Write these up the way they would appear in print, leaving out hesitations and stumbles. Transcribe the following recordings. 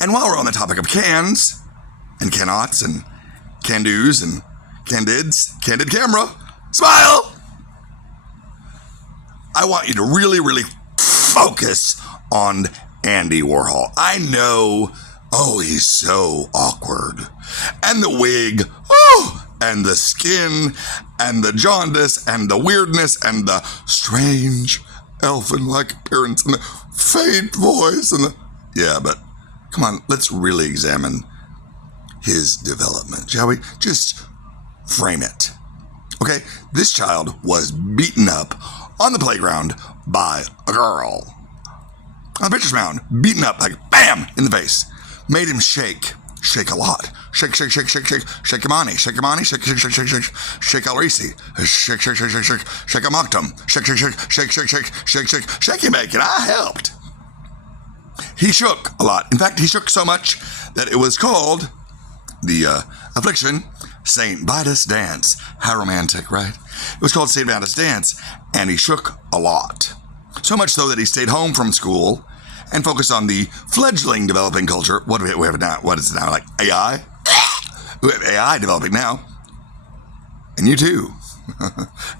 And while we're on the topic of cans, and cannots, and can-dos, and candids, candid camera, smile! I want you to really, really focus on Andy Warhol. I know, he's so awkward. And the wig, and the skin, and the jaundice, and the weirdness, and the strange elfin-like appearance, and the faint voice, and but come on, let's really examine his development, shall we? Just frame it. Okay, this child was beaten up on the playground by a girl. On the pitcher's mound, beaten up like bam in the face. Made him shake a lot. Shake Imani, shake Alrisi, shake Amaktum, shake him, and I helped. He shook a lot. In fact, he shook so much that it was called the affliction St. Vitus Dance. How romantic, right? It was called St. Vitus Dance, and he shook a lot. So much so that he stayed home from school and focused on the fledgling developing culture. What do we have now? What is it now? Like AI? We have AI developing now. And you too.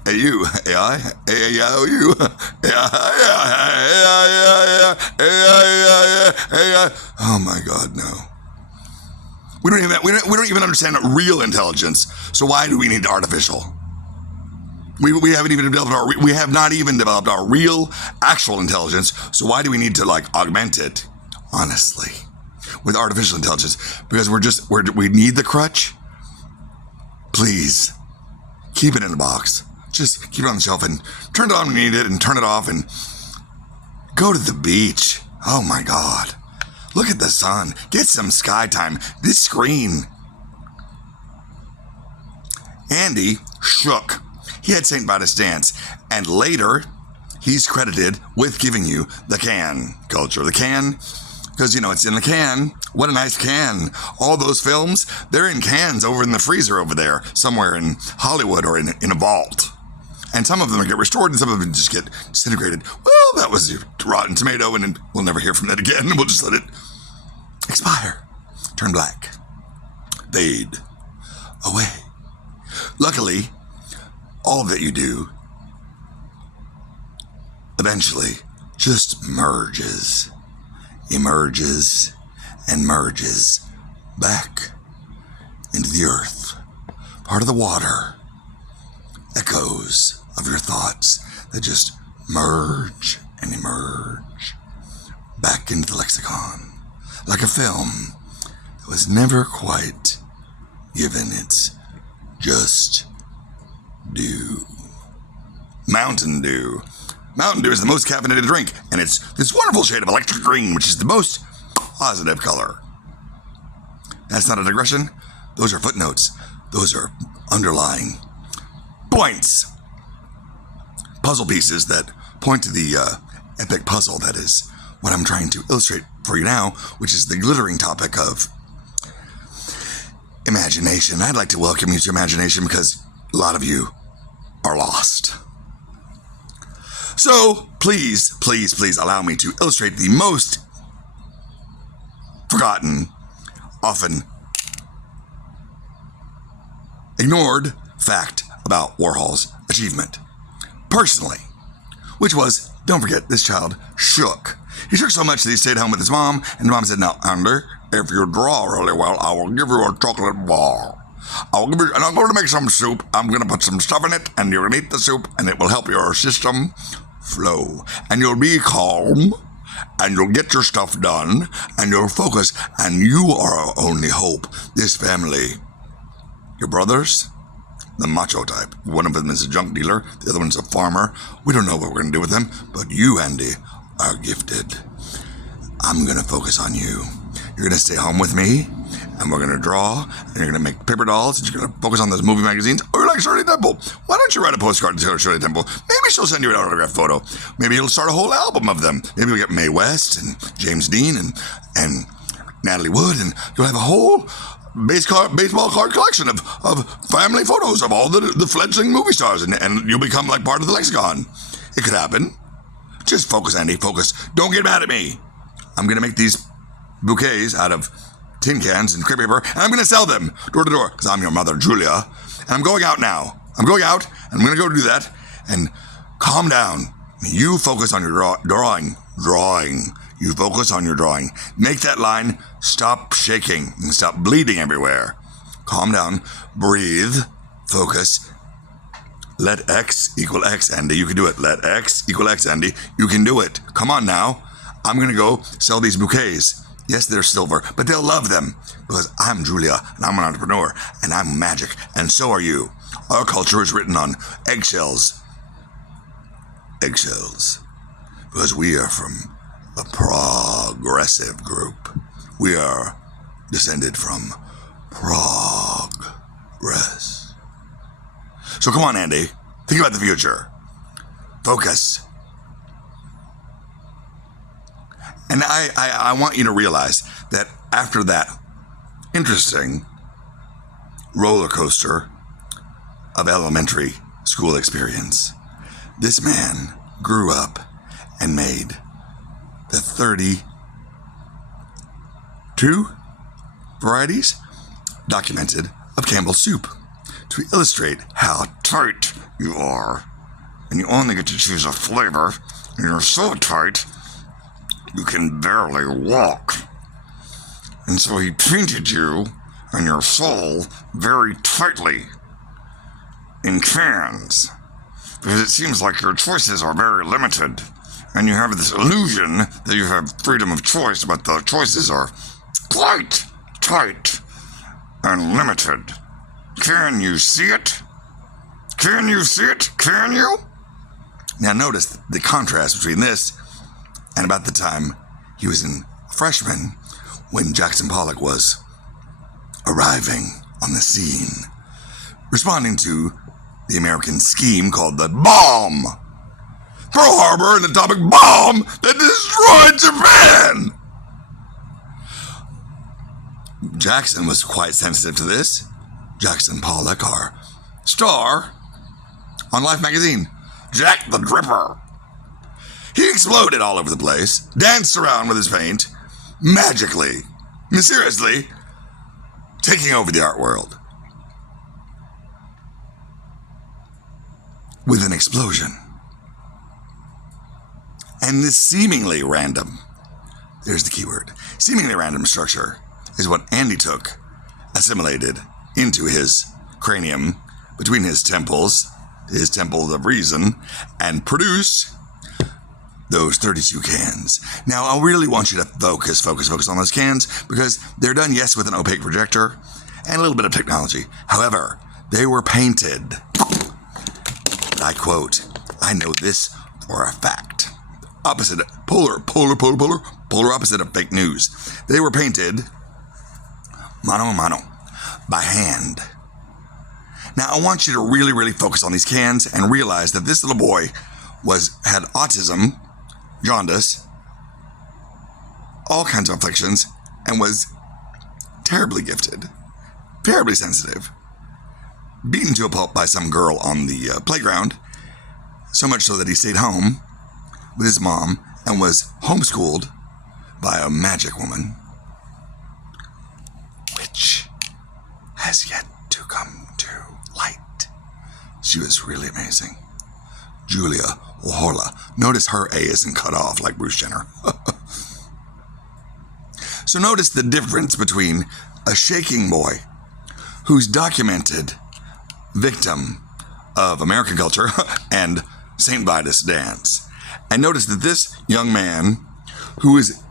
Hey, you, AI, A-A-I-O-U, AI. Oh my God, no. We don't even understand real intelligence. So why do we need artificial? We have not even developed our real, actual intelligence. So why do we need to augment it? Honestly, with artificial intelligence, because we need the crutch. Please keep it in the box. Just keep it on the shelf and turn it on when you need it, and turn it off and go to the beach. Oh my God, look at the sun. Get some sky time. This screen. Andy shook. He had St. Vitus Dance, and later he's credited with giving you the can culture. The can, because, it's in the can. What a nice can. All those films, they're in cans over in the freezer over there, somewhere in Hollywood or in a vault. And some of them get restored, and some of them just get disintegrated. Well, that was a rotten tomato, and we'll never hear from that again. We'll just let it expire, turn black, fade away. Luckily, all that you do eventually just emerges, and merges back into the earth, part of the water, echoes of your thoughts that just merge and emerge back into the lexicon, like a film that was never quite given its just due. Mountain Dew. Mountain Dew is the most caffeinated drink, and it's this wonderful shade of electric green, which is the most positive color. That's not a digression. Those are footnotes. Those are underlying points. Puzzle pieces that point to the epic puzzle that is what I'm trying to illustrate for you now, which is the glittering topic of imagination. I'd like to welcome you to imagination because a lot of you are lost. So please allow me to illustrate the most forgotten, often ignored fact about Warhol's achievement personally, which was, don't forget, this child shook. He shook so much that he stayed home with his mom, and the mom said, "Now, Andy, if you draw really well, I will give you a chocolate bar. And I'm going to make some soup. I'm going to put some stuff in it, and you're going to eat the soup, and it will help your system flow. And you'll be calm, and you'll get your stuff done, and you'll focus, and you are our only hope. This family, your brothers, the macho type. One of them is a junk dealer. The other one's a farmer. We don't know what we're going to do with them, but you, Andy, are gifted. I'm going to focus on you. You're going to stay home with me, and we're going to draw, and you're going to make paper dolls, and you're going to focus on those movie magazines. Oh, you're like Shirley Temple. Why don't you write a postcard to Shirley Temple? Maybe she'll send you an autograph photo. Maybe you'll start a whole album of them. Maybe you'll get Mae West and James Dean and Natalie Wood, and you'll have a whole baseball card collection of family photos of all the fledgling movie stars, and you'll become like part of the lexicon. It could happen. Just focus, Andy, focus. Don't get mad at me. I'm going to make these bouquets out of tin cans and crepe paper, and I'm going to sell them door to door because I'm your mother, Julia. And I'm going out now. I'm going out, and I'm going to go do that. And calm down. You focus on your drawing. You focus on your drawing. Make that line stop shaking and stop bleeding everywhere. Calm down. Breathe. Focus. Let X equal X, Andy. You can do it. Let X equal X, Andy. You can do it. Come on now. I'm going to go sell these bouquets. Yes, they're silver, but they'll love them because I'm Julia and I'm an entrepreneur and I'm magic, and so are you. Our culture is written on eggshells. Eggshells. Because we are from a progressive group. We are descended from progress. So come on, Andy. Think about the future. Focus. And I want you to realize that after that interesting roller coaster of elementary school experience, this man grew up and made the 32 varieties documented of Campbell's soup to illustrate how tight you are. And you only get to choose a flavor, and you're so tight you can barely walk. And so he painted you and your soul very tightly in cans, because it seems like your choices are very limited, and you have this illusion that you have freedom of choice, but the choices are quite tight and limited. Can you see it? Can you see it? Can you? Now notice the contrast between this and about the time he was in freshman when Jackson Pollock was arriving on the scene, responding to the American scheme called the bomb. Pearl Harbor, an atomic bomb that destroyed Japan. Jackson was quite sensitive to this. Jackson Pollock, our star on Life magazine, Jack the Dripper. He exploded all over the place, danced around with his paint, magically, mysteriously, taking over the art world. With an explosion. And this seemingly random, there's the key word, seemingly random structure is what Andy took, assimilated into his cranium, between his temples of reason, and produced those 32 cans. Now, I really want you to focus on those cans, because they're done, yes, with an opaque projector and a little bit of technology. However, they were painted. I quote, I know this for a fact. Polar opposite of fake news. They were painted mano a mano, by hand. Now, I want you to really, really focus on these cans and realize that this little boy had autism, jaundice, all kinds of afflictions, and was terribly gifted, terribly sensitive, beaten to a pulp by some girl on the playground, so much so that he stayed home with his mom and was homeschooled by a magic woman, which has yet to come to light. She was really amazing. Julia War Hol. Notice her A isn't cut off like Bruce Jenner. So notice the difference between a shaking boy who's documented victim of American culture and St. Vitus dance. And notice that this young man who is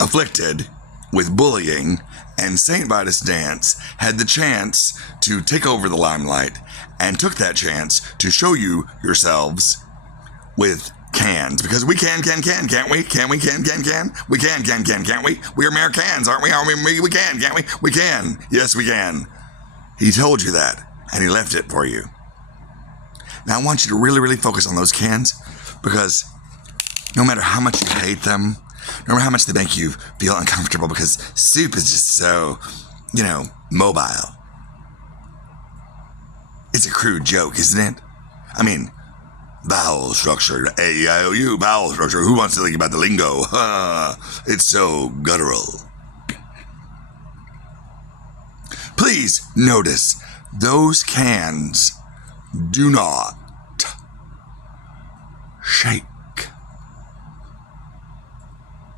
afflicted with bullying and St. Vitus dance had the chance to take over the limelight and took that chance to show you yourselves with cans, because we can't we? Can we? We can't we? We are Americans, aren't we? We can, can't we? We can. Yes, we can. He told you that, and he left it for you. Now, I want you to really, really focus on those cans, because no matter how much you hate them, no matter how much they make you feel uncomfortable, because soup is just so, mobile. It's a crude joke, isn't it? I mean, Vowel structure. A-E-I-O-U, vowel structure. Who wants to think about the lingo? It's so guttural. Please notice those cans do not